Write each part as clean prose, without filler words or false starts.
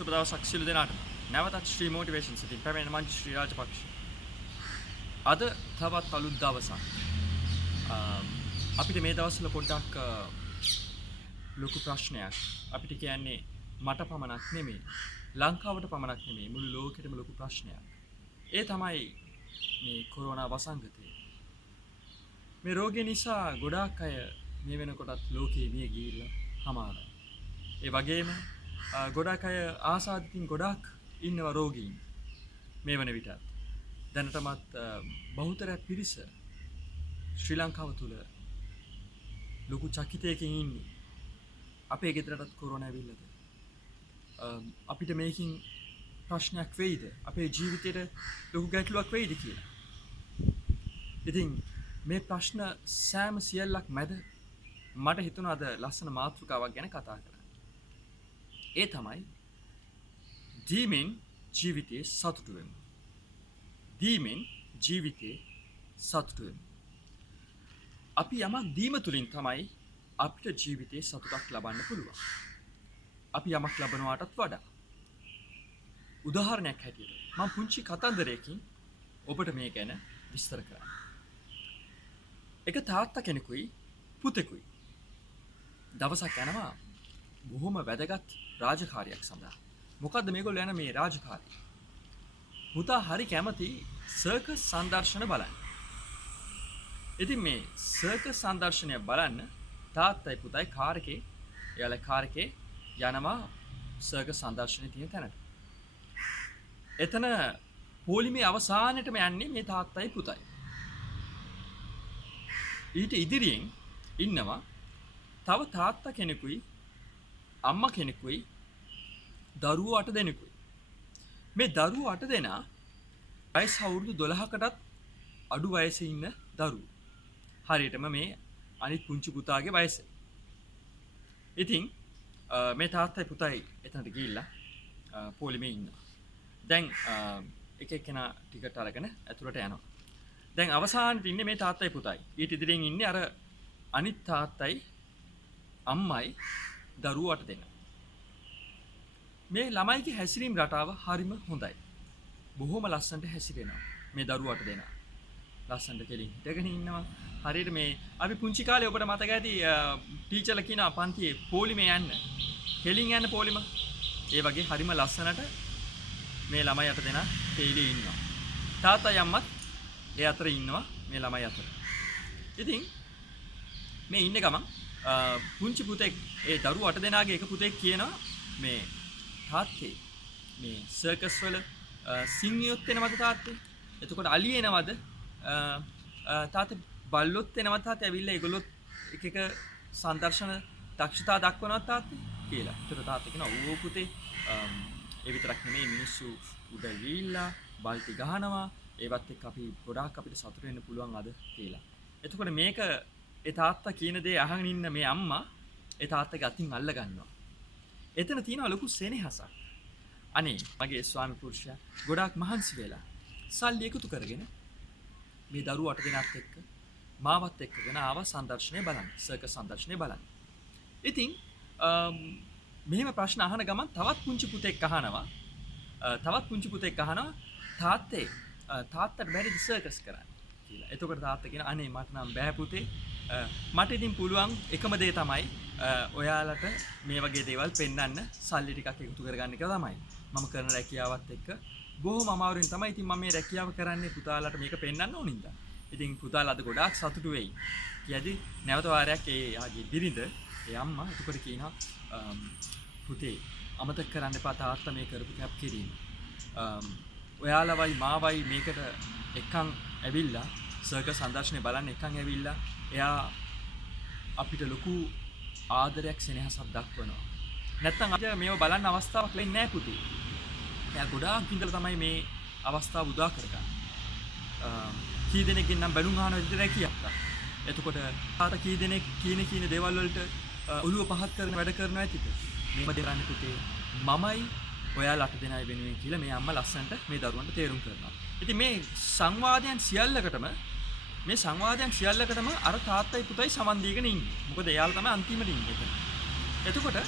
සුබ දවසක් සියලු දෙනාටම. නැවතත් ශ්‍රී මොටිවේෂන්ස් ඉතින් පැමිණෙන මං ශ්‍රී රාජපක්ෂ. අද තවත් අලුත් දවසක්. අපිට මේ දවස්වල පොඩ්ඩක් ලොකු ප්‍රශ්නයක්. අපිට කියන්නේ මට පමණක් නෙමෙයි, ලංකාවට පමණක් නෙමෙයි, මුළු ලෝකෙටම ලොකු ප්‍රශ්නයක්. ඒ තමයි මේ කොරෝනා වසංගතය. මේ රෝගය නිසා ගොඩාක් අය මේ වෙනකොටත් ලෝකේ මිය ගිහිල්ලා හමාරයි. ඒ වගේම ගොඩාක් අය ආසාදිතින් ගොඩාක් ඉන්නවා රෝගීන් මේ වන විටත්. දැනටමත් බහුතරයක් පිරිස ශ්‍රී ලංකාව තුළ ලොකු චකිතයකින් ඉන්නේ. අපේ ගෙදරටත් කොරෝනා ඇවිල්ලාද? අපිට මේකින් ප්‍රශ්නයක් වෙයිද? අපේ ජීවිතේට ලොකු ගැටලුවක් වෙයිද කියලා. ඉතින් මේ ප්‍රශ්න සෑම සියල්ලක් මැද මට හිතුණා අද ලස්සන මාතෘකාවක් ගැන කතා කරන්න. ඒ තමයි දීමෙන් ජීවිතයේ සතුටු වෙන්න. දීමෙන් ජීවිතයේ සතුටු වෙන්න. අපි යමක් දීම තුලින් තමයි අපිට ජීවිතයේ සතුටක් ලබන්න පුළුවන්. අපි යමක් ලබනවාටත් වඩා. උදාහරණයක් හැටියට මම පුංචි කතන්දරයකින් ඔබට මේ ගැන විස්තර කරන්න. එක තාත්තා කෙනෙකුයි පුතෙකුයි දවසක් යනවා බොහොම වැදගත් රාජකාරියක් සඳහා. මොකද්ද මේගොල්ලෝ යන මේ රාජකාරිය? පුතා හරි කැමති සර්කස් සංදර්ශන බලන්න. ඉතින් මේ සර්කස් සංදර්ශනය බලන්න තාත්තයි පුතයි කාර් එකේ යනවා සර්කස් සංදර්ශනය තියෙන තැනට. එතන පොලිමේ අවසානයේටම යන්නේ මේ තාත්තයි පුතයි. ඊට ඉදිරියෙන් ඉන්නවා තව තාත්තා කෙනෙකුයි අම්මා කෙනෙකුයි දරුවෝ 8 දෙනෙකුයි. මේ දරුවෝ 8 දෙනා වයස අවුරුදු 12කටත් අඩු වයසේ ඉන්න දරුවෝ. හරියටම මේ අනිත් පුංචි පුතාගේ වයස. ඉතින් මේ තාත්තයි පුතයි එතනට ගිහිල්ලා පොලිමේ ඉන්නවා. දැන් එක එක්කෙනා ටිකට් අරගෙන ඇතුළට යනවා. දැන් අවසානයේ ඉන්නේ මේ තාත්තයි පුතයි. ඊට ඉදිරියෙන් ඉන්නේ අර අනිත් තාත්තයි අම්මයි දරුවෝ 8 දෙනා. මේ ළමයිගේ හැසිරීම් රටාව හරිම හොඳයි. බොහොම ලස්සනට හැසිරෙනවා. මේ දරුවෝ 8 දෙනා. ලස්සනට කෙලින් හිටගෙන ඉන්නවා. හරියට මේ අපි පුංචි කාලේ ඔබට මතක ඇති ටීචර්ලා කියනවා පන්තියේ පොලිමේ යන්න. කෙලින් යන්න පොලිම. ඒ වගේ හරිම ලස්සනට මේ ළමයි 8 දෙනා තේිලී ඉන්නවා. තාත්තයි අම්මත් ඒ අතර ඉන්නවා මේ ළමයි අතර. ඉතින් මේ ඉන්න ගමන් පුංචි පුතෙක් ඒ දරුවෝ 8 දෙනාගේ එක පුතෙක් කියනවා මේ තාත්තේ මේ සර්කස් වල සිංහියොත් එනවද තාත්තේ? එතකොට අලි එනවද? තාත්තේ බල්ලොත් එනවද තාත්තේ? ඇවිල්ලා ඒගොල්ලොත් එක එක සංදර්ශන දක්ෂතා දක්වනවා තාත්තේ කියලා. ඒතර තාත්තා කියනවා "ඕ පුතේ ඒ විතරක් නෙමෙයි මිනිස්සු උඩ ගිහිල්ලා බල්ටි ගහනවා. ඒවත් එක්ක අපි ගොඩාක් අපිට සතුට වෙන්න පුළුවන් අද" කියලා. එතකොට මේක ඒ තාත්තා කියන දේ අහගෙන ඉන්න මේ අම්මා ඒ තාත්තගේ අතින් අල්ල ගන්නවා. එතන තියෙනවා ලොකු සෙනෙහසක්. අනේ මගේ ස්වාමි පුරුෂයා ගොඩාක් මහන්සි වෙලා සල්ලි එකතු කරගෙන මේ දරුවෝ 8 දෙනාත් එක්ක මාවත් එක්කගෙන ආවා සංදර්ශනය බලන්න. සර්කස් සංදර්ශනය බලන්න. ඉතින් මෙහෙම ප්‍රශ්න අහන ගමන් තවත් පුංචි පුතෙක් අහනවා. තාත්තට බැරිද සර්කස් කරන්න කියලා. එතකොට තාත්තා කියන අනේ මට නම් බෑ පුතේ. මට ඉතින් පුළුවන් එකම දේ තමයි ඔයාලට මේ වගේ දේවල් පෙන්වන්න සල්ලි ටිකක් එකතු කරගන්න එක තමයි. මම කරන රැකියාවත් එක්ක බොහොම අමාරුවෙන් තමයි ඉතින් මම මේ රැකියාව කරන්නේ පුතාලට මේක පෙන්වන්න ඕනින්ද. ඉතින් පුතාලා අද ගොඩාක් සතුටු වෙයි. කියදි නැවත වාරයක් ඒ ආගේ බිරිඳ ඒ අම්මා එතකොට කියනවා පුතේ අමතක කරන්න එපා තාත්තා මේ කරපු කැප් කිරීම. ඔයාලවයි මාවයි මේකට එකන් ඇවිල්ලා සර්කස් සංදර්ශනය බලන්න එකන් ඇවිල්ලා එයා අපිට ලොකු ආදරයක් සෙනෙහසක් දක්වනවා. නැත්තම් අපිට මේව බලන්න අවස්ථාවක් ලැබෙන්නේ නැහැ පුතේ. එයා ගොඩාක් ඉඳලා තමයි මේ අවස්ථාව උදා කරගන්නේ. කී දෙනෙක්ගෙන් නම් බැලුම් අහන විදිහට කියත්තා. එතකොට තාත්තා කී දෙනෙක් කියන දේවල් වලට ඔළුව පහත් කරන වැඩ කරනවා ඇතිද? මේව දෙරන්නේ පුතේ මමයි ඔයාලා 8 දෙනායි වෙනුවෙන් කියලා මේ අම්මා ලස්සනට මේ දරුවන්ට තේරුම් කරනවා. ඉතින් මේ සංවාදයන් සියල්ලකටම අර තාත්තයි පුතයි සමන් දීගෙන ඉන්නේ. මොකද එයාලා තමයි අන්තිමට ඉන්නේ එතන. එතකොට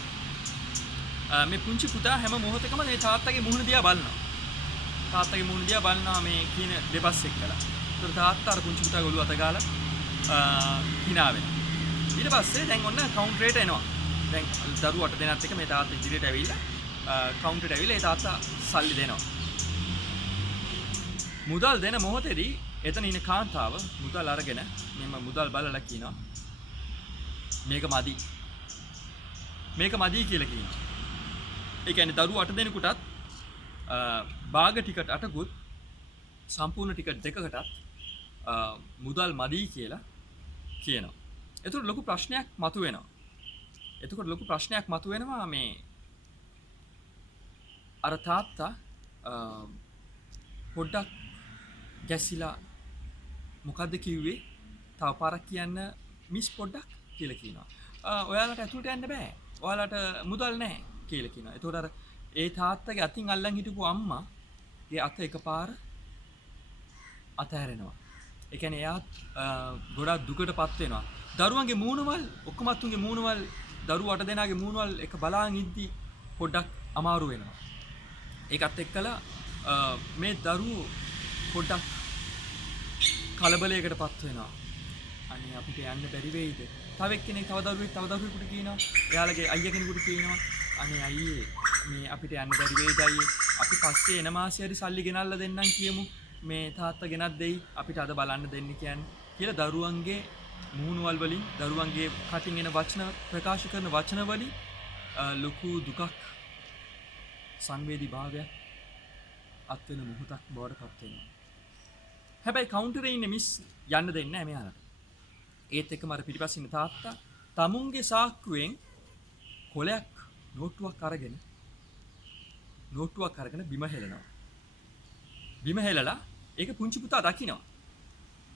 මේ පුංචි පුතා හැම මොහොතකම මේ තාත්තගේ මුහුණ දිහා බලනවා. තාත්තගේ මුහුණ දිහා බලනවා මේ කියන දෙපස් එක්කලා. ඒතර තාත්තා අර පුංචි පුතාගේ ඔළුව අත ගාලා hina වෙනවා. ඊට පස්සේ දැන් ඔන්න කවුන්ටරේට එනවා. දැන් දරුවෝ 8 දෙනාත් එක්ක මේ තාත්තා ඉදිරියට ඇවිල්ලා කවුන්ටරේට ඇවිල්ලා ඒ තාත්තා සල්ලි දෙනවා. මුදල් දෙන මොහොතේදී එතන ඉන්න කාන්තාව මුදල් අරගෙන මෙන්න මුදල් බලලා කියනවා මේක මදි. මේක මදි කියලා කියනවා. ඒ කියන්නේ දරුවෝ 8 දෙනෙකුටත් භාග ටිකට් 8කුත් සම්පූර්ණ ටිකට් දෙකකටත් මුදල් මදි කියලා කියනවා. එතකොට ලොකු ප්‍රශ්නයක් මතුවෙනවා. මේ අර තාත්තා පොඩ්ඩක් ගැසිලා මොකද්ද කිව්වේ? තව පාරක් කියන්න මිස් පොඩ්ඩක් කියලා කියනවා. ඔයාලට ඇතුළට යන්න බෑ. ඔයාලට මුදල් නැහැ කියලා කියනවා. එතකොට අර ඒ තාත්තගේ අතින් අල්ලන් හිටපු අම්මාගේ අත එකපාර අතහැරෙනවා. ඒ කියන්නේ එයාත් ගොඩාක් දුකටපත් වෙනවා. දරුවන්ගේ මූණවල් ඔක්කොමත්තුන්ගේ මූණවල් දරුවෝ 8 දෙනාගේ මූණවල් එක බලාගෙන ඉද්දි පොඩ්ඩක් අමාරු වෙනවා. ඒකත් එක්කලා මේ දරුවෝ පොඩ්ඩක් කලබලයකටපත් වෙනවා. අනේ අපිට යන්න බැරි වෙයිද? තව එක්කෙනෙක් තව දරුවෙකුට කියනවා. එයාලගේ අයියා කෙනෙකුට කියනවා. අනේ අයියේ මේ අපිට යන්න බැරි වෙයිද අයියේ? අපි පස්සේ එන මාසේ හරි සල්ලි ගෙනල්ලා දෙන්නම් කියමු. මේ තාත්තා ගෙනත් දෙයි. අපිට අද බලන්න දෙන්න කියන්නේ. කියලා දරුවන්ගේ මූණවල් වලින් දරුවන්ගේ කටින් එන වචන ප්‍රකාශ කරන වචන වලින් ලොකු දුකක් සංවේදී භාවයක් අත් වෙන මොහොතක් බවට පත් වෙනවා. හැබැයි කවුන්ටරේ ඉන්න මිස් යන්න දෙන්නේ නැහැ මෙයාලට. ඒත් එක්කම අර පිටිපස්සේ ඉන්න තාත්තා තමුන්ගේ සාක්කුවෙන් කොලයක් නෝට්ටුවක් අරගෙන බිම හෙලනවා. බිම හෙලලා ඒක පුංචි පුතා දකිනවා.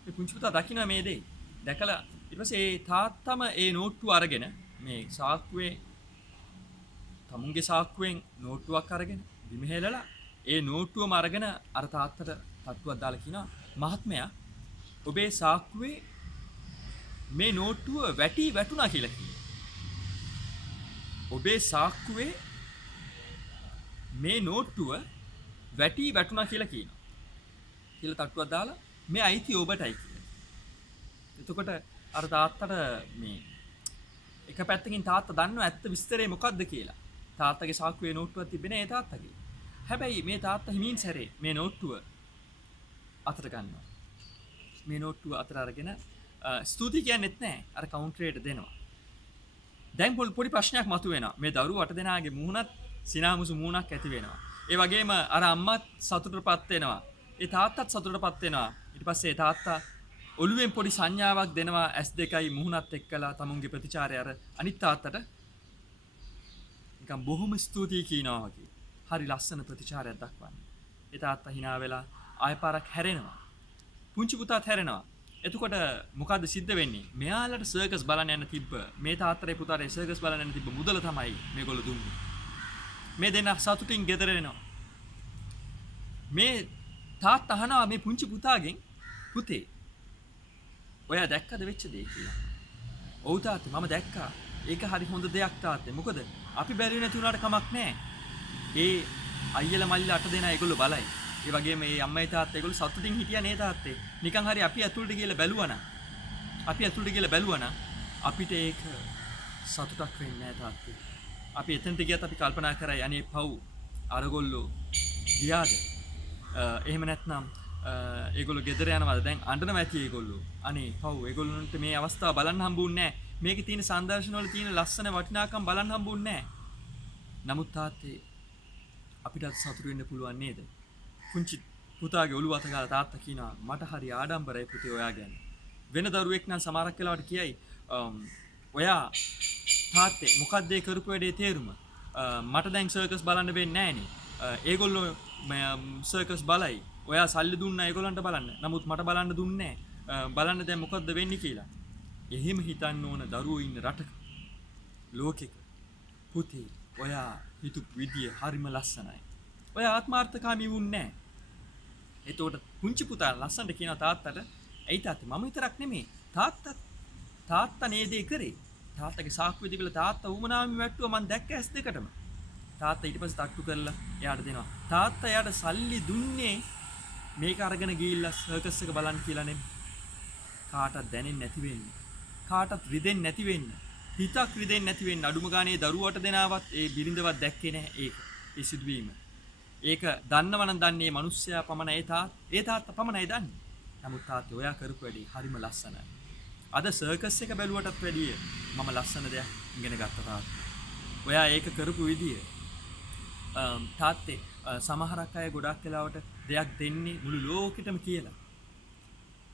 මේ පුංචි පුතා දකිනවා මේ දේ. දැකලා ඊට පස්සේ ඒ තාත්තම ඒ නෝට්ටුව අරගෙන මේ සාක්කුවේ තමුන්ගේ සාක්කුවෙන් නෝට්ටුවක් අරගෙන බිම හෙලලා ඒ නෝට්ටුවම අරගෙන අර තාත්තට තට්ටුවක් දාලා කියනවා මහත්මයා ඔබේ සාක්කුවේ මේ නෝට්ටුව වැටුණා කියලා කියනවා. ඔබේ සාක්කුවේ මේ නෝට්ටුව වැටුණා කියලා කියනවා. කියලා තට්ටුවක් දාලා මේ අයිති ඔබටයි කියලා. එතකොට අර තාත්තට මේ එක පැත්තකින් තාත්තා දන්නවා ඇත්ත විස්තරේ මොකද්ද කියලා. තාත්තගේ සාක්කුවේ නෝට්ටුවක් තිබෙන්නේ ඒ තාත්තගේ. හැබැයි මේ තාත්තා හිමින් සැරේ මේ නෝට්ටුව අතට ගන්නවා. මේ නෝට්ටුව අතට අරගෙන ස්තුති කියන්නෙත් නැහැ. අර කවුන්ටරේට දෙනවා. දැන් පොඩි ප්‍රශ්නයක් මතුවෙනවා. මේ දරුවෝ 8 දෙනාගේ මුහුණත් සිනාමුසු මුහුණක් ඇති වෙනවා. ඒ වගේම අර අම්මත් සතුටටපත් වෙනවා. ඒ තාත්තත් සතුටටපත් වෙනවා. ඊට පස්සේ ඒ තාත්තා ඔළුවෙන් පොඩි සංඥාවක් දෙනවා S2යි මුහුණත් එක්කලා තමුන්ගේ ප්‍රතිචාරය අර අනිත් තාත්තට නිකන් බොහොම ස්තුතියි කියනවා වගේ. හරි ලස්සන ප්‍රතිචාරයක් දක්වන්නේ. ඒ තාත්තා hina වෙලා ආය පාරක් හැරෙනවා. පුංචි පුතාත් හැරෙනවා. එතකොට මොකද්ද සිද්ධ වෙන්නේ? මෙයාලට සර්කස් බලන්න යන්න තිබ්බ මේ තාත්තරේ පුතාට සර්කස් බලන්න යන්න තිබ්බ මුදල තමයි මේගොල්ලෝ දුන්නේ. මේ දෙන්න සතුටින් ගෙදර එනවා. මේ තාත්තා අහනවා මේ පුංචි පුතාගෙන් පුතේ ඔයා දැක්කද වෙච්ච දේ කියලා. ඔව් තාත්තේ මම දැක්කා. ඒක හරි හොඳ දෙයක් තාත්තේ. මොකද අපි බැරි නැති උනාට කමක් නැහැ. ඒ අයියලා මල්ලිලා 8 දෙනා ඒගොල්ලෝ බලයි. ඒ වගේම මේ අම්මයි තාත්තා ඒගොල්ලෝ සතුටින් හිටියා නේ තාත්තේ. නිකන් හරි අපි ඇතුළට ගිහලා බැලුවා නම් අපිට ඒක සතුටක් වෙන්නේ නැහැ තාත්තේ. අපි එතනට ගියත් අපි කල්පනා කරයි අනේ පව් අරගොල්ලෝ ගියාද? එහෙම නැත්නම් ඒගොල්ලෝ ගෙදර යනවාද? දැන් අඬනවා ඇති ඒගොල්ලෝ. අනේ පව් ඒගොල්ලන්ට මේ අවස්ථාව බලන්න හම්බුන්නේ නැහැ. මේකේ තියෙන සංදර්ශන වල තියෙන ලස්සන වටිනාකම් බලන්න හම්බුන්නේ නැහැ. නමුත් තාත්තේ අපිටත් සතුටු වෙන්න පුළුවන් නේද? පුංචි පුතාගේ ඔළුව අත ගාලා තාත්තා කියනවා මට හරි ආඩම්බරයි පුතේ ඔයා ගැන. වෙන දරුවෙක් නම් සමහරක් වෙලාවට කියයි ඔයා තාත්තේ මොකක්ද ඒ කරපු වැඩේ තේරුම? මට දැන් සර්කස් බලන්න වෙන්නේ නැහනේ. ඒගොල්ලෝ සර්කස් බලයි. ඔයා සල්ලි දුන්නා ඒගොල්ලන්ට බලන්න. නමුත් මට බලන්න දුන්නේ නැහැ. බලන්න දැන් මොකද්ද වෙන්නේ කියලා. එහෙම හිතන්න ඕන දරුවෝ ඉන්න රටක ලෝකෙක පුතේ ඔයා හිතුපු විදිය හරිම ලස්සනයි. ඔයා ආත්මාර්ථකාමී වුන්නේ නැහැ. එතකොට පුංචි පුතා ලස්සනට කියන තාත්තට ඇයි තාත්තේ මම විතරක් නෙමෙයි තාත්තා නේද ඒ කරේ. තාත්තගේ සාක්කුවේ තිබිලා තාත්තා උමනාවෙන් වැට්ටුවා මං දැක්ක S2කටම. තාත්තා ඊට පස්සේ තට්ටු කරලා එයාට දෙනවා. තාත්තා එයාට සල්ලි දුන්නේ මේක අරගෙන ගිහිල්ලා සර්කස් එක බලන්න කියලා නෙමෙයි. කාටවත් දැනෙන්නේ නැති වෙන්න. කාටවත් රිදෙන්නේ නැති වෙන්න. හිතක් රිදෙන්නේ නැති වෙන්න. අඩුම ගානේ දරුවට දෙනාවත් ඒ බිරිඳවත් දැක්කේ නැහැ ඒක. ඒ සිදුවීම. ඒක දන්නවනම් දන්නේ මිනිස්සයා පමණයි ඒ තාත්තා පමණයි දන්නේ. නමුත් තාත්තේ ඔයා කරපු වැඩේ හරිම ලස්සනයි. අද සර්කස් එක බැලුවටත් වැඩිය මම ලස්සන දෙයක් ඉගෙන ගත්තා තාත්තා. ඔයා ඒක කරපු විදිය තාත්තේ සමහරක් අය ගොඩක් වෙලාවට දෙයක් දෙන්නේ මුළු ලෝකෙටම කියලා.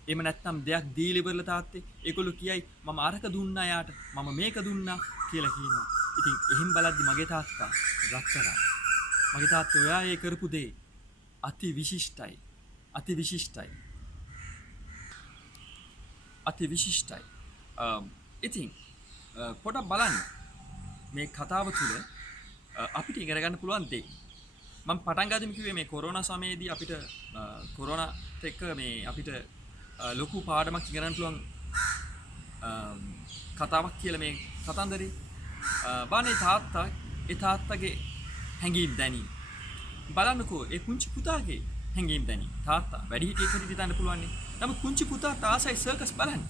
එහෙම නැත්නම් දෙයක් දීලා ඉවරලා තාත්තේ ඒගොල්ලෝ කියයි මම අරක දුන්නා යාට මම මේක දුන්නා කියලා කියනවා. ඉතින් එහෙන් බලද්දි මගේ තාත්තා රත්තරන්. මගේ තාත්තේ ඔයා ඒ කරපු දේ අති විශිෂ්ටයි. අති විශිෂ්ටයි. අති විශිෂ්ටයි. ඉතින් පොඩක් බලන්න මේ කතාව තුළ අපිට ඉගෙන ගන්න පුළුවන් දේ. මම පටන් ගන්නදි කිව්වේ මේ කොරෝනා සමයේදී අපිට කොරෝනාත් එක්ක මේ අපිට ලොකු පාඩමක් ඉගෙන ගන්න පුළුවන් කතාවක් කියලා මේ කතන්දරේ. බානේ තාත්තගේ හැඟීම් දැනීම. බලන්නකෝ ඒ කුංචි පුතාගේ හැඟීම් දැනීම. තාත්තා වැඩිහිටියෙක් හැටියට හිතන්න පුළුවන් නේ. නමුත් කුංචි පුතාත් ආසයි සර්කස් බලන්න.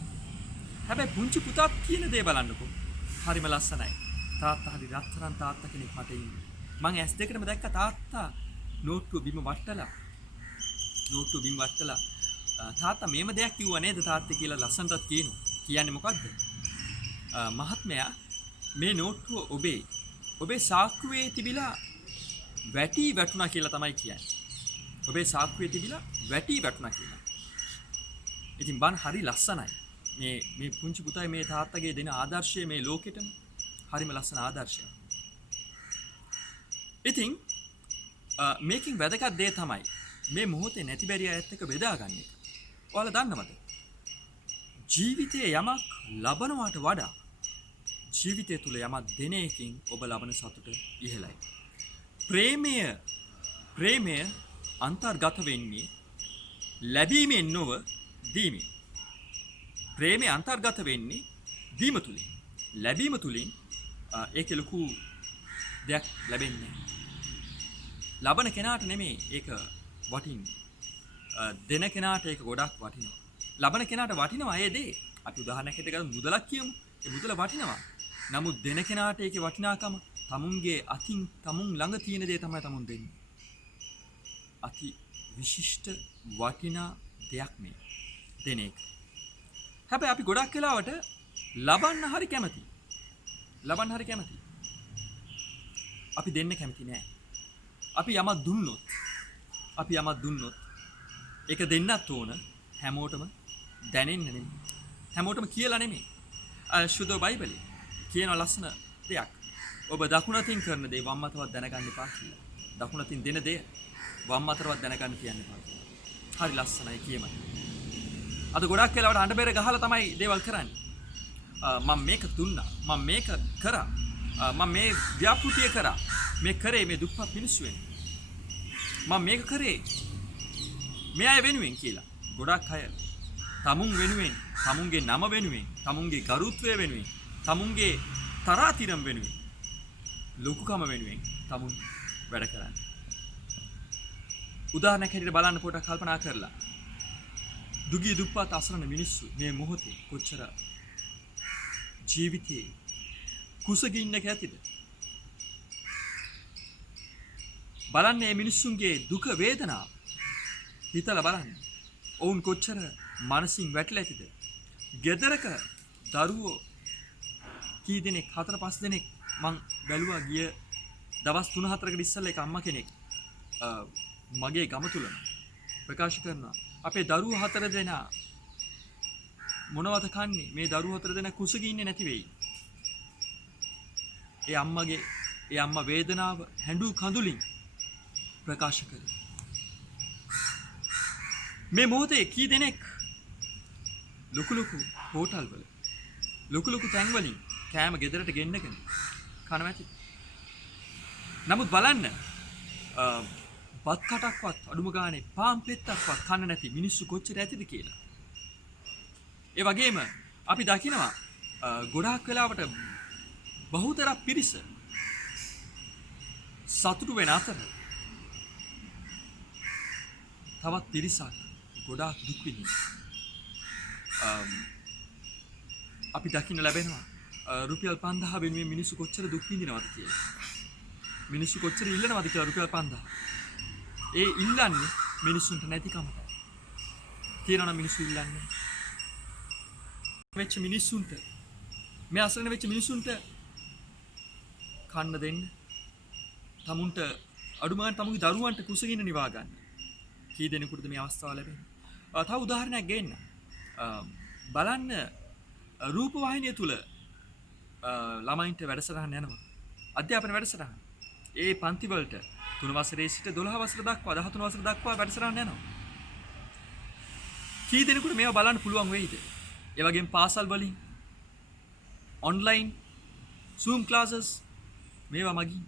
හැබැයි පුංචි පුතාත් කියන දේ බලන්නකෝ. හරිම ලස්සනයි. තාත්තා හරි රත්තරන් තාත්තා කෙනෙක් මට ඉන්නේ. මං ඇස් දෙකටම දැක්ක තාත්තා නෝට්ටුව බිම වට්ටලා තාත්තා මේම දෙයක් කිව්වා නේද තාත්තේ කියලා ලස්සනටත් කියනවා. කියන්නේ මොකද්ද? මහත්මයා මේ නෝට්ටුව ඔබේ සාක්කුවේ තිබිලා වැටුණා කියලා තමයි කියන්නේ. ඔබේ සාක්කුවේ තිබිලා වැටුණා කියලා. ඉතින් බන් හරි ලස්සනයි. මේ පුංචි පුතයි මේ තාත්තගේ දෙන ආදර්ශය මේ ලෝකෙටම හරිම ලස්සන ආදර්ශයක්. ඉතින් මේකෙන් වැදගත් දේ තමයි මේ මොහොතේ නැති බැරි අයත් එක්ක බෙදා ගන්න එක. ඔයාලා දන්නවද? ජීවිතයේ යමක් ලබනවාට වඩා ජීවිතය තුළ යමක් දෙන එකකින් ඔබ ලබන සතුට ඉහළයි. ප්‍රේමය අන්තර්ගත වෙන්නේ ලැබීමෙන් නොව දීමෙන්. ප්‍රේමය අන්තර්ගත වෙන්නේ දීම තුලින්. ලැබීම තුලින් ඒකේ ලොකු දෙයක් ලැබෙන්නේ. ලබන කෙනාට නෙමෙයි ඒක වටින්නේ. දෙන කෙනාට ඒක ගොඩක් වටිනවා. ලබන කෙනාට වටිනවා ඒ දේ. අපි උදාහරණයක් හිතේ ගමු මුදලක් කියමු. ඒ මුදල වටිනවා. නමුත් දෙන කෙනාට ඒකේ වටිනාකම තමුන්ගේ අතින් තමුන් ළඟ තියෙන දේ තමයි තමුන් දෙන්නේ. අති විශිෂ්ට වටිනා දෙයක් මේ දෙන එක. හැබැයි අපි ගොඩක් වෙලාවට ලබන්න හරි කැමති. අපි දෙන්න කැමති නෑ. අපි යමක් දුන්නොත් ඒක දෙන්නත් ඕන හැමෝටම දැනෙන්න නෙමෙයි. හැමෝටම කියලා නෙමෙයි. සුදෝ බයිබලේ කියන ලස්සන දෙයක්. ඔබ දකුණතින් කරන දේ වම් අතවත් දැනගන්න එපා කියලා. දකුණතින් දෙන දේ වම් අතවත් දැනගන්න කියන්න එපා. හරි ලස්සනයි කියමයි. අද ගොඩක් වෙලාවට අඬ බෙර ගහලා තමයි දේවල් කරන්නේ. මම මේක දුන්නා. මම මේක කරා. මම මේ ව්‍යාපෘතිය කරා. මේ කරේ මේ දුප්පත් මිනිස්සු වෙනුවෙන්. මම මේක කරේ මේ අය වෙනුවෙන් කියලා. ගොඩක් අය තමුන් වෙනුවෙන්, තමුන්ගේ නම වෙනුවෙන්, තමුන්ගේ ගරුත්වය වෙනුවෙන්, තමුන්ගේ තරාතිරම් වෙනුවෙන්, ලොකුකම වෙනුවෙන් තමුන් වැඩ කරන්නේ. උදාහරණයක් හැටියට බලන්න පොඩක් කල්පනා කරලා. දුගී දුප්පත් අසරණ මිනිස්සු මේ මොහොතේ කොච්චර ජීවිතේ කුසගින්නක ඇතිද? බලන්න මේ මිනිස්සුන්ගේ දුක වේදනාව හිතලා බලන්න. ඔවුන් කොච්චර මානසින් වැටලා ඇතිද? ගෙදරක දරුවෝ කී දෙනෙක් 4-5 දෙනෙක් මං බැලුවා ගිය දවස් 3-4කට ඉස්සෙල්ලා එක අම්මා කෙනෙක් මගේ ගම තුලම ප්‍රකාශ කරනවා අපේ දරුවෝ 4 දෙනා මොනවද කන්නේ? මේ දරුවෝ 4 දෙනා කුසගින්නේ නැති වෙයි. ඒ අම්මා වේදනාව හැඬු කඳුලින් ප්‍රකාශ කරේ. මේ මොහොතේ කී දෙනෙක් ලොකු හෝටල් වල ලොකු තැන් වලින් කෑම ගෙදරට ගෙන්නගෙන කනවා ඇති. නමුත් බලන්න බත් කටක්වත් අඩුම ගානේ පාන් පෙත්තක්වත් කන්න නැති මිනිස්සු කොච්චර ඇතිද කියලා. ඒ වගේම අපි දකිනවා ගොඩාක් වෙලාවට බහුතර පිරිස සතුටු වෙන අතර තවත් පිරිසක් ගොඩාක් දුක් විඳිනවා. අපි දකින්න ලැබෙනවා රුපියල් 5000 වෙනුවෙන් මිනිස්සු කොච්චර දුක් විඳිනවද කියලා. මිනිස්සු කොච්චර ඉල්ලනවද කියලා රුපියල් 5000. ඒ ඉල්ලන්නේ මිනිස්සුන්ට නැතිකමට. කියනවා මිනිස්සු ඉල්ලන්නේ. වෙච්ච මිනිස්සුන්ට මේ අසරණ වෙච්ච මිනිස්සුන්ට කන්න දෙන්න. තමුන්ට අඩුමාන තමුගේ දරුවන්ට කුසගින්න නිවා ගන්න. කී දෙනෙකුටද මේ අවස්ථාව ලැබෙන්නේ? තව උදාහරණයක් ගන්න. බලන්න රූපවාහිනිය තුල ළමයින්ට වැඩසටහන් යනවා. අධ්‍යාපන වැඩසටහන්. ඒ පන්ති වලට 3 වසරේ සිට 12 වසර දක්වා 13 වසර දක්වා වැඩසටහන් යනවා. කී දෙනෙකුට මේවා බලන්න පුළුවන් වෙයිද? ඒ වගේම පාසල් වලින් ඔන්ලයින් Zoom classes මේවා මගින්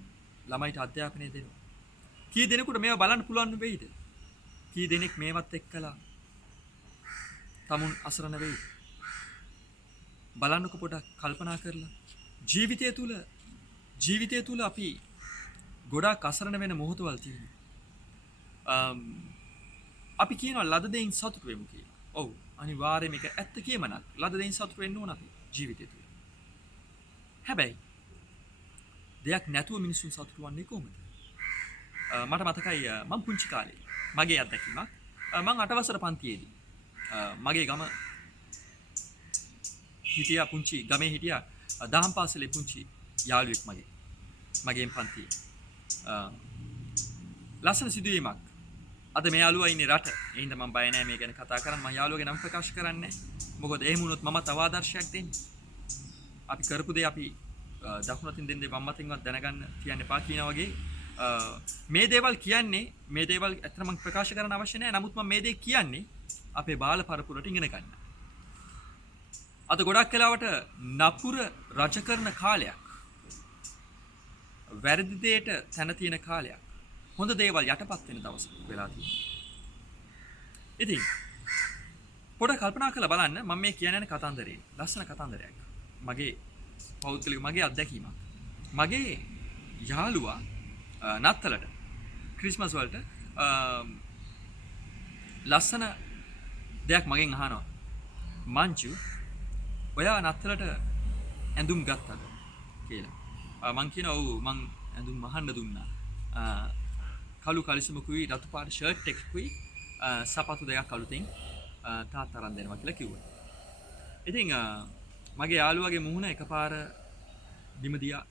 ළමයිට අධ්‍යාපනය දෙනවා. කී දෙනෙකුට මේවා බලන්න පුළුවන් වෙයිද? කී දෙනෙක් මේවත් එක්කලා තමුන් අසරණ වෙයිද? බලන්නකො පොඩක් කල්පනා කරලා. ජීවිතය තුල අපි ගොඩාක් අසරණ වෙන මොහොතවල් තියෙනවා. අපි කියනවා ලද දෙයින් සතුටු වෙමු කියලා. ඔව් අනිවාර්යයෙන් මේක ඇත්ත කියමනක්. ලද දෙයින් සතුටු වෙන්න ඕන අපි ජීවිතය තුල. හැබැයි දෙයක් නැතුව මිනිස්සුන් සතුටු වන්නේ කොහොමද? මට මතකයි මම පුංචි කාලේ මගේ අත්දැකීමක්. මම 8 වසර පන්තියේදී මගේ ගම හිටියා පුංචි ගමේ හිටියා දහම් පාසලේ පුංචි යාළුවෙක් මගේ පන්තියේ. ලස්සන සිදුවීමක්. අද මේ යාළුවා ඉන්නේ රට. ඒ හින්දා මම බය නැහැ මේ ගැන කතා කරන්න. මම යාළුවගේ නම ප්‍රකාශ කරන්නේ නැහැ. මොකද එහෙම වුණොත් මම තව ආදර්ශයක් දෙන්නේ. අපි කරපු දේ අපි දකුණතින් දෙන්නේ වම් අතින්වත් දැනගන්න කියන්න එපා කියනා වගේ මේ දේවල් කියන්නේ මේ දේවල් ඇත්තටම මම ප්‍රකාශ කරන්න අවශ්‍ය නැහැ. නමුත් මම මේ දේ කියන්නේ අපේ බාල පරපුරට ඉගෙන ගන්න. අද ගොඩක් වෙලාවට නපුර රජ කරන කාලයක්. වැරදි දෙයට තැන තියෙන කාලයක්. හොඳ දේවල් යටපත් වෙන දවසක් වෙලා තියෙනවා. ඉතින් පොඩ්ඩක් කල්පනා කරලා බලන්න මම මේ කියන්නේ කතන්දරේ. ලස්සන කතන්දරයක්. මගේ පෞද්ගලික මගේ අත්දැකීමක්. මගේ යාළුවා නත්තලට ක්‍රිස්මස් වලට ලස්සන දෙයක් මගෙන් අහනවා. මංචු ඔයා නත්තලට ඇඳුම් ගත්තද කියලා. මං කියනවා ඔව් මං ඇඳුම් අහන්න දුන්නා. කළු කලිසමකුයි රතු පාට ෂර්ට් එකකුයි සපත්තු දෙකක් අලුතෙන් තාත්තා අරන් දෙනවා කියලා කිව්වා. ඉතින් මගේ යාළුවාගේ මුහුණ එකපාර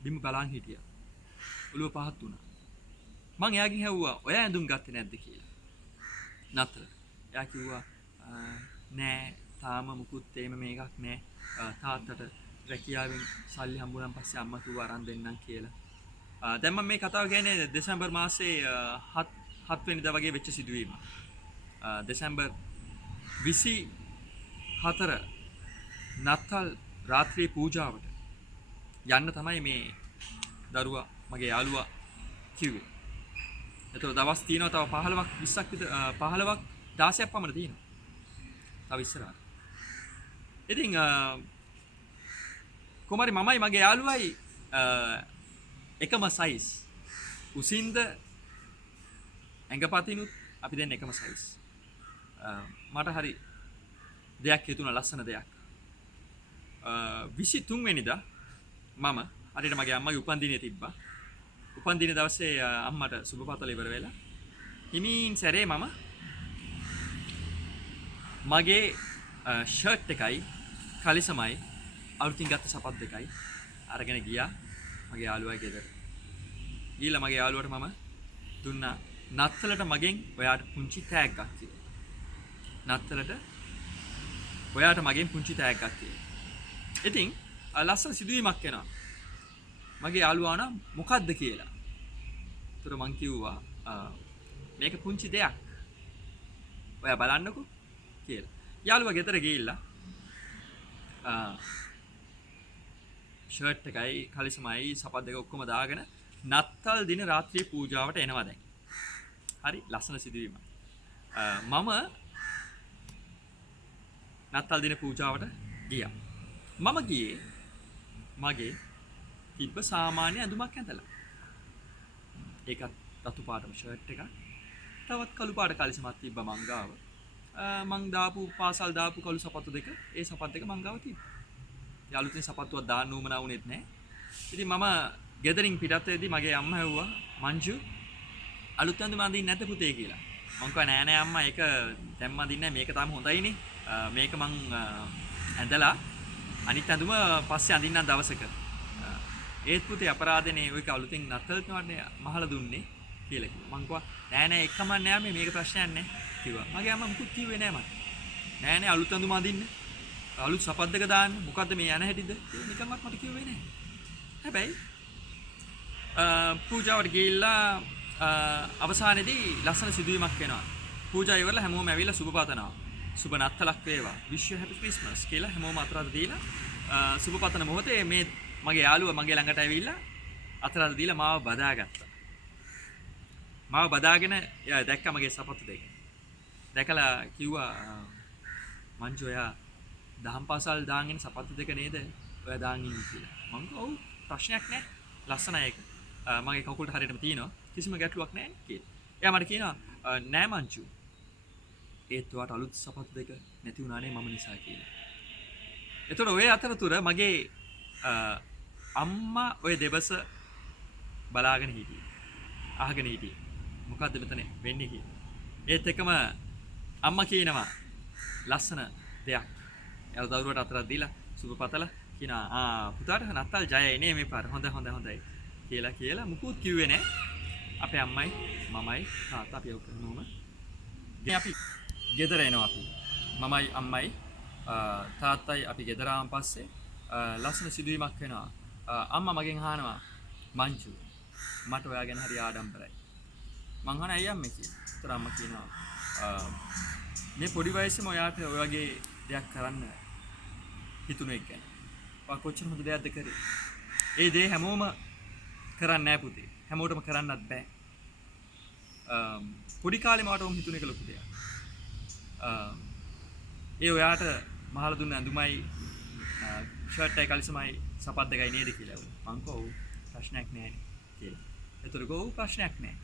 බිම බලන් හිටියා. ඔළුව පහත් වුණා. මං එයාගෙන් ඇහුවා ඔයා ඇඳුම් ගත්තේ නැද්ද කියලා. නත්තල. එයා කිව්වා නෑ තාම මුකුත් එහෙම මේකක් නෑ. තාත්තට රැකියාවෙන් සල්ලි හම්බුනන් පස්සේ අම්මා කිව්වා අරන් දෙන්නම් කියලා. දැන් මම මේ කතාව කියන්නේ දෙසැම්බර් මාසේ 7 වෙනිදා වගේ වෙච්ච සිදුවීමක්. දෙසැම්බර් 24 නත්තල් රාත්‍රියේ පූජාවට යන්න තමයි මේ දරුවා මගේ යාළුවා කිව්වේ. ඒතකොට දවස් තියෙනවා තව 15ක් 20ක් විතර 15ක් 16ක් පමණ තියෙනවා. තව ඉස්සරහට. ඉතින් කොමාරි මමයි මගේ යාළුවයි එකම සයිස්. උසින්ද ඇඟපතිනුත් අපි දෙන්න එකම සයිස්. මට හරි දෙයක් හිතුණා ලස්සන දෙයක්. 23 වෙනිදා මම හරියට මගේ අම්මගේ උපන්දිනය තිබ්බා. උපන්දින දවසේ අම්මට සුබපතල ඉවර වෙලා හිමින් සැරේ මම මගේ ෂර්ට් එකයි කලිසමයි අලුතින් ගත්ත සපත් දෙකයි අරගෙන ගියා මගේ යාළුවා ගෙදර. ගිහලා මගේ යාළුවට මම දුන්නා නත්තලට මගෙන් ඔයාට පුංචි තෑග්ගක් කියලා. නත්තලට ඔයාට මගෙන් පුංචි තෑග්ගක් කියලා. ඉතින් ලස්සන සිදුවීමක් වෙනවා. මගේ යාළුවා නම් මොකද්ද කියලා. ඒතර මං කිව්වා මේක පුංචි දෙයක්. ඔයා බලන්නකෝ කියලා. යාළුවා ගෙදර ගිහිල්ලා ෂර්ට් එකයි කලිසමයි සපත් දෙක ඔක්කොම දාගෙන නත්තල් දින රාත්‍රියේ පූජාවට එනවා දැන්. හරි ලස්සන සිදුවීමක්. මම නත්තල් දින පූජාවට ගියා. මම ගියේ මගේ තිබ්බ සාමාන්‍ය ඇඳුමක් ඇඳලා. ඒකත් රතු පාටම ෂර්ට් එකක්. තවත් කළු පාට කලිසමක් තිබ්බා මං ගාව. මං දාපු පාසල් දාපු කළු සපත්තු දෙක ඒ සපත් දෙක මං ගාව තිබ්බා. ඒ අලුතින් සපත්තුවක් දාන්න උවමනා වුණෙත් නැහැ. ඉතින් මම ගෙදරින් පිටත් වෙද්දී මගේ අම්මා ඇහුවා මංජු අලුත් ඇඳුම අඳින්න නැද්ද පුතේ කියලා. මං කිව්වා නෑ නෑ අම්මා ඒක දැන් අඳින්නේ නැහැ මේක තාම හොඳයිනේ. මේක මං ඇඳලා අනිත් ඇඳුම පස්සේ අඳින්නම් දවසක. ඒත් පුතේ අපරාධනේ ඔයක අලුතින් නත්තලට මහලා දුන්නේ කියලා කිව්වා. මං කිව්වා නෑ නෑ එකම නෑ මේක ප්‍රශ්නයක් නෑ කිව්වා. මගේ අම්මා මුකුත් කිව්වේ නෑ මට. නෑ නෑ අලුත් ඇඳුම අඳින්න. අලුත් සපත් දෙක දාන්න. මොකද්ද මේ යන හැටිද? ඒක නිකන්වත් මට කිව්වේ නෑ. හැබැයි පූජාවට ගිහිල්ලා අවසානයේදී ලස්සන සිදුවීමක් වෙනවා. පූජා ඉවරලා හැමෝම ඇවිල්ලා සුබ පතනවා. සුබ නත්තලක් වේවා. wish you happy Christmas කියලා හැමෝම අතරට දීලා සුබ පතන මොහොතේ මේ මගේ යාළුවා මගේ ළඟට ඇවිල්ලා අතරට දීලා මාව බදාගත්තා. මාව බදාගෙන දැක්ක මගේ සපත්තු දෙක. දැකලා කිව්වා මංජු ඔයා දහම් පාසල් දාගෙන සපත්තු දෙක නේද ඔයා දාන් ඉන්නේ කියලා. මං කිව්වා ඔව් ප්‍රශ්නයක් නැහැ. ලස්සනයි ඒක. මගේ කකුලට හරියටම තියෙනවා. කිසිම ගැටලුවක් නැහැ කියලා. එයා මට කියනවා නෑ මංජු. ඒත් ඔයාට අලුත් සපත්තු දෙක නැති වුණානේ මම නිසා කියලා. එතකොට ඔය අතරතුර මගේ අම්මා ඔය දෙබස බලාගෙන හිටියේ. අහගෙන හිටියේ. මොකද්ද මෙතන වෙන්නේ කියලා. ඒත් එකම අම්මා කියනවා ලස්සන දෙයක්. එයා දවුරුවට අතරක් දීලා සුබ පතලා කියනවා පුතාට නත්තල් ජයයි නේ මේ පාර. හොඳයි කියලා මුකුත් කිව්වේ නෑ. අපේ අම්මයි මමයි තාත්තා අපි ඔක්කොම ඉතින් අපි ගෙදර එනවා අපි. මමයි අම්මයි තාත්තයි අපි ගෙදර ආවන් පස්සේ ලස්සන සිදුවීමක් වෙනවා. අම්මා මගෙන් අහනවා මංජු මට ඔයා ගැන හරි ආඩම්බරයි. මං අහනවා ඇයි අම්මේ කියලා. ඒතර අම්මා කියනවා මේ පොඩි වයසේම ඔයාට ඔය වගේ දෙයක් කරන්න හිතුනේ එක ගැන. ඔයා කොච්චර හොඳ දෙයක්ද කරේ. ඒ දේ හැමෝම කරන්නේ නැහැ පුතේ. හැමෝටම කරන්නත් බෑ. පොඩි කාලේ මට උන් හිතුනේ කළ පුතේ. ඒ ඔයාට මහලා දුන්න ඇඳුමයි ෂර්ට් එකයි කලිසමයි සපත් දෙකයි නේද කියලා. මං කෝ ප්‍රශ්නයක් නෑ කියලා. ඒතර කෝ ප්‍රශ්නයක් නෑ.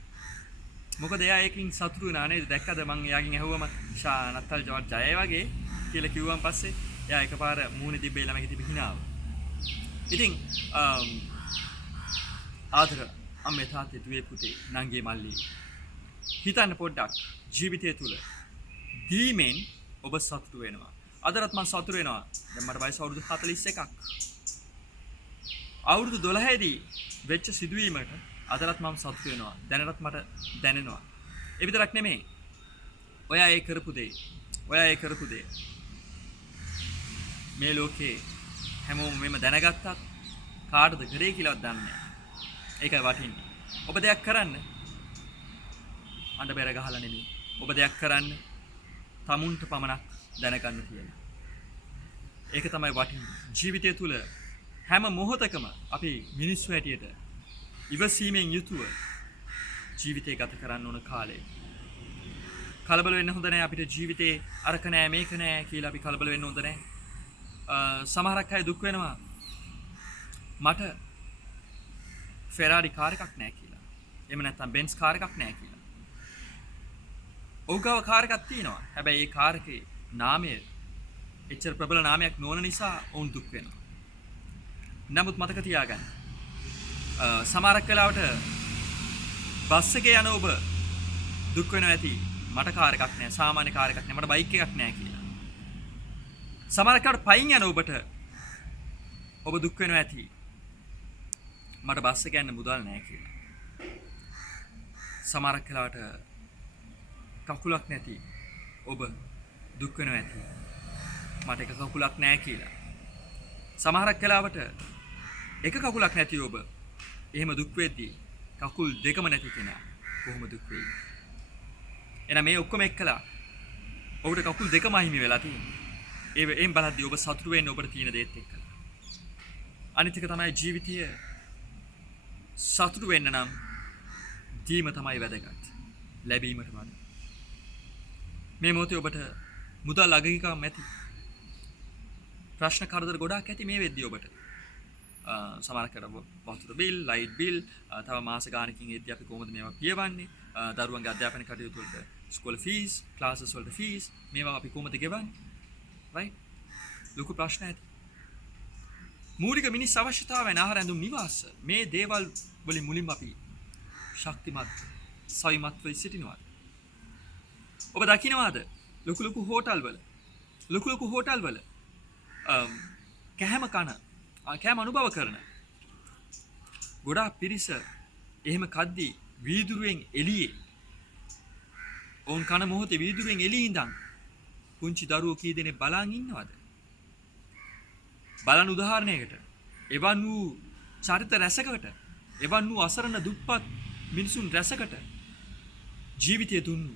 මොකද එයා ඒකින් සතුටු වෙනා නේද? දැක්කද මං එයාගෙන් ඇහුවම නත්තල් ජවත් ජය වගේ කියලා කිව්වන් පස්සේ එයා එකපාර මූණේ තිබ්බේ ළමගේ තිබ්බ හිනාව. ඉතින් ආදර අම්මේ තාත්තේ දුවේ පුතේ නංගී මල්ලි හිතන්න පොඩ්ඩක් ජීවිතය තුළ දීමෙන් ඔබ සතුටු වෙනවා. අදටත් මම සතුටු වෙනවා. දැන් මට වයස අවුරුදු 41ක්. අවුරුදු 12 දී වෙච්ච සිදුවීමකට අදටත් මම සතුටු වෙනවා. දැනටත් මට දැනෙනවා. ඒ විතරක් නෙමෙයි. ඔයා ඒ කරපු දේ මේ ලෝකේ හැමෝම මෙම දැනගත්තත් කාටද කරේ කියලාවත් දන්නේ නැහැ. ඒකයි වටින්නේ. ඔබ දෙයක් කරන්න අඬ බැර ගහලා නෙමෙයි. ඔබ දෙයක් කරන්න තමුන්ට පමණක් දැනගන්න කියලා. ඒක තමයි වටින්නේ. ජීවිතය තුළ හැම මොහොතකම අපි මිනිස්සු හැටියට ඉවසීමෙන් යුතුව ජීවිතය ගත කරන්න ඕන කාලේ. කලබල වෙන්න හොඳ නැහැ. අපිට ජීවිතේ අරක නැහැ මේක නැහැ කියලා අපි කලබල වෙන්න හොඳ නැහැ. සමහරක් අය දුක් වෙනවා. මට ෆෙරාරි කාර් එකක් නැහැ කියලා. එහෙම නැත්නම් බෙන්ස් කාර් එකක් නැහැ කියලා. ඔහුගාව කාර් එකක් තියෙනවා. හැබැයි ඒ කාර් එකේ නාමය එච්චර ප්‍රබල නාමයක් නොවන නිසා ඔවුන් දුක් වෙනවා. නමුත් මතක තියාගන්න. සමහරක් වෙලාවට බස් එකේ යන ඔබ දුක් වෙනවා ඇති. මට කාර් එකක් නැහැ, සාමාන්‍ය කාර් එකක් නැහැ, මට බයික් එකක් නැහැ කියලා. සමහරක් වෙලාවට පයින් යන ඔබට ඔබ දුක් වෙනවා ඇති. මට බස් එක යන්න මුදල් නැහැ කියලා. සමහරක් වෙලාවට කකුලක් නැති ඔබ දුක් වෙනවා ඇති. මට එක කකුලක් නැහැ කියලා. සමහරක් වෙලාවට එක කකුලක් නැති ඔබ එහෙම දුක් වෙද්දී කකුල් දෙකම නැති කෙනා කොහොම දුක් වෙයි? එහෙනම් මේ ඔක්කොම එක්කලා ඔබට කකුල් දෙකම අහිමි වෙලා තියෙනවා. ඒෙන් බලද්දී ඔබ සතුටු වෙන්නේ ඔබට තියෙන දේත් එක්කලා. අනිත් එක තමයි ජීවිතය සතුටු වෙන්න නම් දීම තමයි වැදගත්. ලැබීමට වඩා. මේ මොහොතේ ඔබට මුදල් අගහිකම් ඇති. ප්‍රශ්න කරදර ගොඩාක් ඇති මේ වෙද්දී ඔබට. සමහරකට වතුර බිල්, ලයිට් බිල්, තව මාස ගානකින් එද්දී අපි කොහොමද මේවා පියවන්නේ? දරුවන්ගේ අධ්‍යාපන කටයුතු වලට ස්කූල් ෆීස්, ක්ලාසස් වලට ෆීස්, මේවා අපි කොහොමද ගෙවන්නේ? රයිට්? ලොකු ප්‍රශ්න ඇති. මූලික මිනිස් අවශ්‍යතාවයන් ආහාර ඇඳුම් නිවාස මේ දේවල් වලින් මුලින්ම අපි ශක්තිමත් සවිමත් වෙයි සිටිනවාද? ඔබ දකින්නවාද ලොකු ලොකු හෝටල් වල කැම අනුභව කරන ගොඩාක් පිරිස එහෙම කද්දී වීදුරුවෙන් එළියේ ඔවුන් කන මොහොතේ වීදුරුවෙන් එළියේ ඉඳන් පුංචි දරුවෝ කී දෙනෙක් බලන් ඉන්නවද? බලන උදාහරණයකට එවන් වූ චරිත රැසකට එවන් වූ අසරණ දුප්පත් මිනිසුන් රැසකට ජීවිතය දුන්නු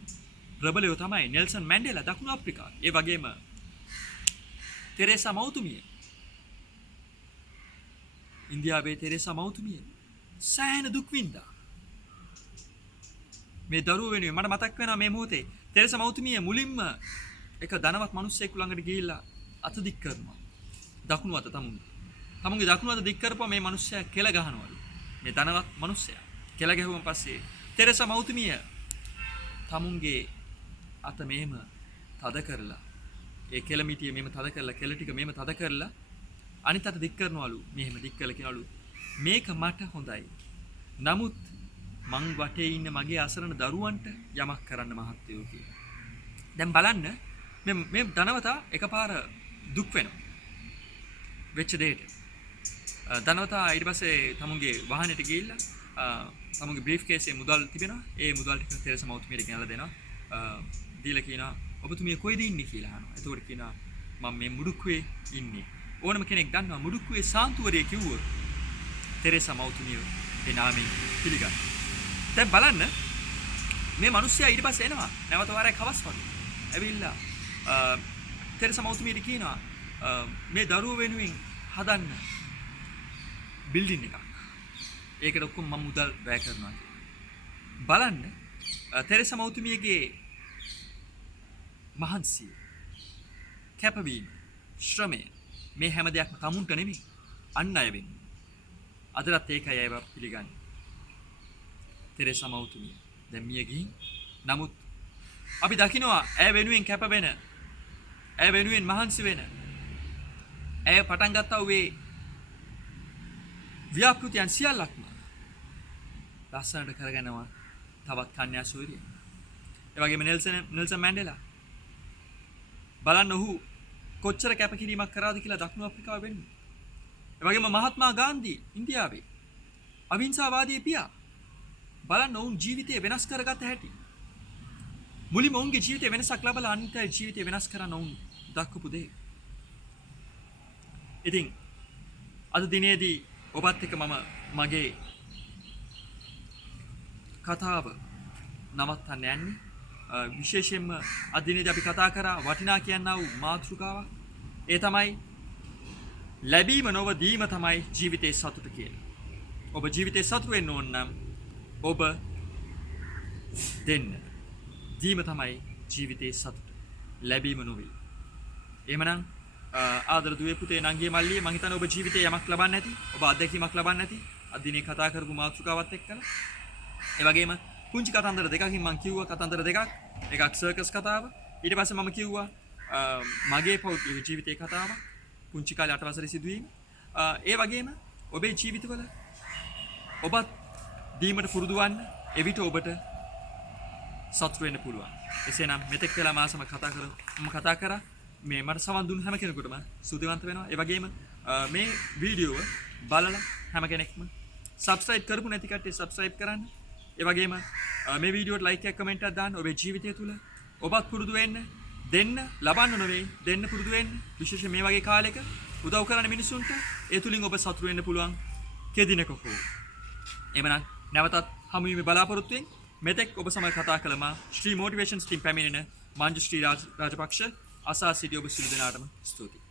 ප්‍රබලයෝ තමයි නෙල්සන් මැන්ඩෙලා දකුණු අප්‍රිකාවේ. ඒ වගේම තෙරේසා මෞතුමිය ඉන්දියාවේ තෙරේසා මෞතුමිය සෑහෙන දුක් විඳා. මේ දරුවෝ වෙනුවෙන් මට මතක් වෙනවා මේ මොහොතේ තෙරේසා මෞතුමිය මුලින්ම එක ධනවත් මිනිස්සෙක් ළඟට ගිහිල්ලා අත දික් කරනවා. දකුණු අත තමුන්ගේ දකුණු අත දික් කරපුවා මේ මිනිස්සයා කෙල ගහනවලු. මේ ධනවත් මිනිස්සයා කෙල ගැහුවන් පස්සේ තෙරේසා මෞතුමිය තමුන්ගේ අත මෙහෙම තද කරලා ඒ කෙල මිටිය මෙහෙම තද කරලා කෙල ටික මෙහෙම තද කරලා අනිත් අත දික් කරනවලු. මෙහෙම දික් කළා කියනවලු මේක මට හොඳයි. නමුත් මං වටේ ඉන්න මගේ අසරණ දරුවන්ට යමක් කරන්න මහත්තයෝ කියලා. දැන් බලන්න මේ ධනවතා එකපාර දුක් වෙනවා. වෙච්ච දෙයට. ධනවතා ඊට පස්සේ තමුන්ගේ වාහනේට ගිහිල්ලා තමුන්ගේ බ්‍රීෆ් කේසයේ මුදල් තිබෙනවා. ඒ මුදල් ටික තෙරේසා මෞතුමියට ගෙනල්ලා දෙනවා. දීලා කියනවා ඔබතුමිය කොයිද ඉන්නේ කියලා අහනවා. එතකොට කියනවා මම මේ මුඩුක්කුවේ ඉන්නේ. ඕනම කෙනෙක් දන්නවා මුඩුක්කුවේ සාන්තුවරය කිව්වොත් තෙරේසා මෞතුමිය ඒ නාමයෙන් පිළිගන්නවා. දැන් බලන්න මේ මිනිස්සයා ඊට පස්සේ එනවා. නැවත වාරයක් හවස් වගේ. ඇවිල්ලා තෙරේසා මෞතුමියට කියනවා මේ දරුවෝ වෙනුවෙන් හදන්න බිල්ඩින් එකක්. ඒකට ඔක්කොම මම මුදල් වැය කරනවා. බලන්න තෙරේසා මෞතුමියගේ මහන්සිය, කැපවීම, ශ්‍රමය මේ හැම දෙයක්ම තමුන්ට නෙමෙයි අන් අය වෙන්නේ. අදටත් ඒකයි අයව පිළිගන්නේ. තෙරේසා මෞතුමිය දැන් මිය ගිහින් නමුත් අපි දකිනවා ඇය වෙනුවෙන් කැප වෙන, ඇය වෙනුවෙන් මහන්සි වෙන, ඇය පටන් ගත්තා වූ ව්‍යාපෘතියන් සියල්ලක්ම ලස්සනට කරගෙනවා තවත් කන්‍යා සූරිය. ඒ වගේම නෙල්සන් මැන්ඩෙලා බලන්න ඔහු කොච්චර කැපකිරීමක් කරාද කියලා දකුණු අප්‍රිකාව වෙන්නේ. ඒ වගේම මහත්මා ගාන්ධි ඉන්දියාවේ අවිහිංසාවාදී පියා බලන්න ඔවුන් ජීවිතය වෙනස් කරගත හැටි. මුලින්ම ඔවුන්ගේ ජීවිතේ වෙනසක් ලබලා අනිත් අය ජීවිතය වෙනස් කරන්න ඔවුන් දක්වපු දේ. ඉතින් අද දිනේදී ඔබත් එක්ක මම මගේ කතාව නවත්තන්න යන්නේ. විශේෂයෙන්ම අද දිනේදී අපි කතා කරා වටිනා කියනා වූ මාතෘකාවක්. ඒ තමයි ලැබීම නොව දීම තමයි ජීවිතයේ සතුට කියලා. ඔබ ජීවිතේ සතුට වෙන්න ඕන නම් ඔබ දෙන්න. දීම තමයි ජීවිතයේ සතුට. ලැබීම නොවේ. එහෙමනම් ආදර දුවේ පුතේ නංගියේ මල්ලියේ මං හිතන්නේ ඔබ ජීවිතේ යමක් ලබන්න නැති, ඔබ අත්දැකීමක් ලබන්න නැති අද දිනේ කතා කරපු මාතෘකාවත් එක්කලා. ඒ වගේම පුංචි කතන්දර දෙකකින් මං කිව්වා කතන්දර දෙකක්. එකක් සර්කස් කතාව. ඊට පස්සේ මම කිව්වා මගේ පෞද්ගලික ජීවිතේ කතාව. පුංචි කාලේ 8 වසරේ සිදුවීම. ඒ වගේම ඔබේ ජීවිතවල ඔබත් දීමට පුරුදු වන්න. එවිට ඔබට සතුට වෙන්න පුළුවන්. එසේනම් මෙතෙක් වෙලා මාසම කතා කරා මේ මට සමන් දුන්න හැම කෙනෙකුටම සුදවන්ත වෙනවා. ඒ වගේම මේ වීඩියෝව බලලා හැම කෙනෙක්ම subscribe කරපු නැති කට්ටිය subscribe කරන්න. ඒ වගේම මේ වීඩියෝට like එකක් comment එකක් දාන්න. ඔබේ ජීවිතය තුළ ඔබත් පුරුදු වෙන්න, දෙන්න ලබන්න නෙවෙයි දෙන්න පුරුදු වෙන්න. විශේෂයෙන් මේ වගේ කාලෙක උදව් කරන මිනිසුන්ට ඒ තුලින් ඔබ සතුටු වෙන්න පුළුවන් කෙදිනක හෝ. එමනම් නැවතත් හමු වීමේ බලාපොරොත්තුෙන් මෙතෙක් ඔබ සමග කතා කළ මා ශ්‍රී මොටිවේෂන්ස් ටීම් පැමිණෙන මංජු ශ්‍රී රාජපක්ෂ අසා සිටි ඔබ සියලු දෙනාටම ස්තුතියි.